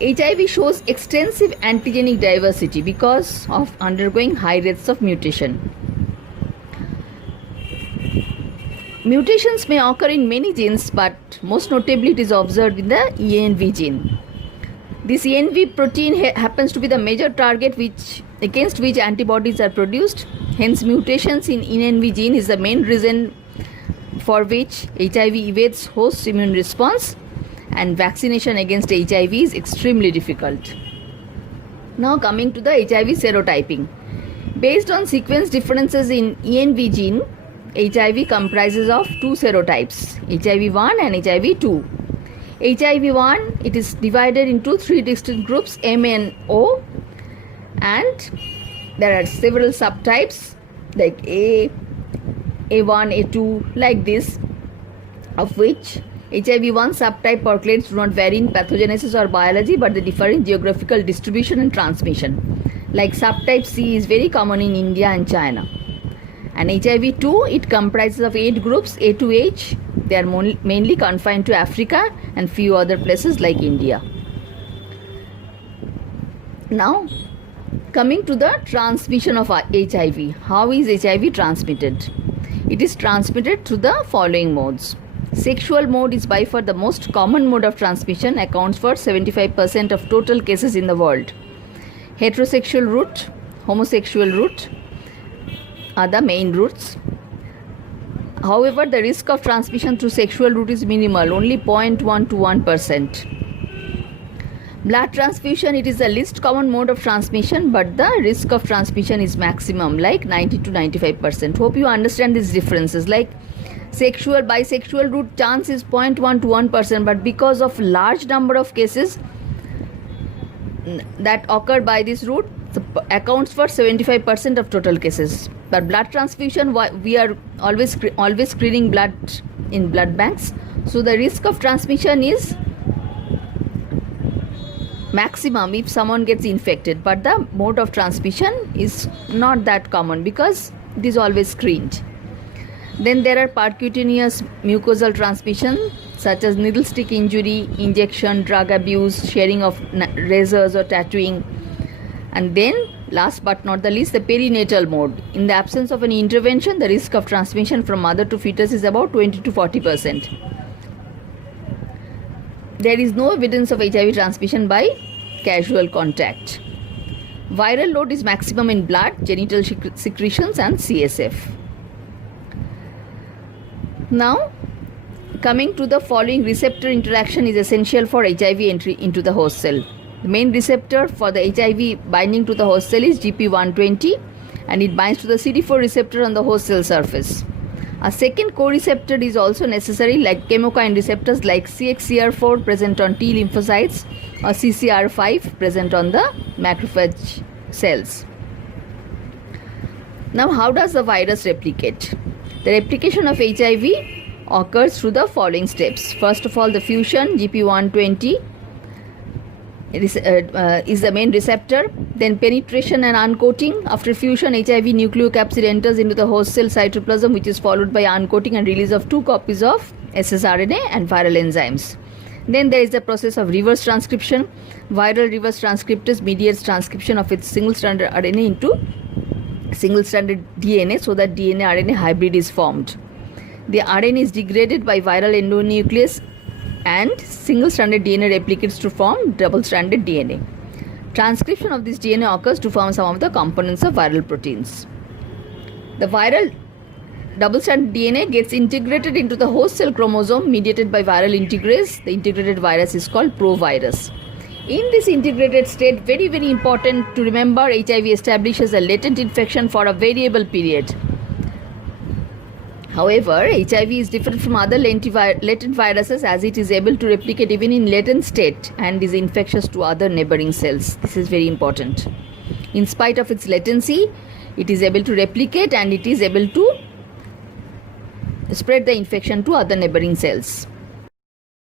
HIV shows extensive antigenic diversity because of undergoing high rates of mutation. Mutations may occur in many genes, but most notably it is observed in the ENV gene. This ENV protein happens to be the major target against which antibodies are produced. Hence, mutations in ENV gene is the main reason for which HIV evades host immune response, and vaccination against HIV is extremely difficult. Now coming to the HIV serotyping. Based on sequence differences in ENV gene, HIV comprises of two serotypes, HIV-1 and HIV-2. HIV-1, it is divided into three distinct groups, M and O, and there are several subtypes like A1, A2, like this, of which HIV-1 subtype percolates do not vary in pathogenesis or biology, but they differ in geographical distribution and transmission. Like subtype C is very common in India and China. And HIV-2, it comprises of 8 groups, A to H. They are mainly confined to Africa and few other places like India. Now, coming to the transmission of HIV. How is HIV transmitted? It is transmitted through the following modes. Sexual mode is by far the most common mode of transmission, accounts for 75% of total cases in the world. Heterosexual route, homosexual route are the main routes. However, the risk of transmission through sexual route is minimal, only 0.1 to 1%. Blood transfusion, it is the least common mode of transmission, but the risk of transmission is maximum, like 90 to 95%. Hope you understand these differences. Like bisexual route chance is 0.1 to 1%, but because of large number of cases that occur by this route, accounts for 75% of total cases. But blood transfusion, we are always screening blood in blood banks, so the risk of transmission is maximum if someone gets infected, but the mode of transmission is not that common because it is always screened. Then there are percutaneous mucosal transmission such as needle stick injury, injection, drug abuse, sharing of razors or tattooing. And then last but not the least, the perinatal mode. In the absence of any intervention, the risk of transmission from mother to fetus is about 20 to 40%. There is no evidence of HIV transmission by casual contact. Viral load is maximum in blood, genital secretions and CSF. Now, coming to the following, receptor interaction is essential for HIV entry into the host cell. The main receptor for the HIV binding to the host cell is GP120, and it binds to the CD4 receptor on the host cell surface. A second co-receptor is also necessary, like chemokine receptors like CXCR4 present on T lymphocytes or CCR5 present on the macrophage cells. Now, how does the virus replicate? The replication of HIV occurs through the following steps. First of all, the fusion, GP120 is the main receptor. Then penetration and uncoating. After fusion, HIV nucleocapsid enters into the host cell cytoplasm, which is followed by uncoating and release of 2 copies of ssRNA and viral enzymes. Then there is the process of reverse transcription. Viral reverse transcriptase mediates transcription of its single-stranded RNA into single-stranded DNA, so that DNA-RNA hybrid is formed. The RNA is degraded by viral endonuclease and single-stranded DNA replicates to form double-stranded DNA. Transcription of this DNA occurs to form some of the components of viral proteins. The viral double-stranded DNA gets integrated into the host cell chromosome mediated by viral integrase. The integrated virus is called provirus. In this integrated state, very important to remember, HIV establishes a latent infection for a variable period. However, HIV is different from other latent viruses as it is able to replicate even in latent state and is infectious to other neighboring cells. This is very important. In spite of its latency, it is able to replicate and it is able to spread the infection to other neighboring cells.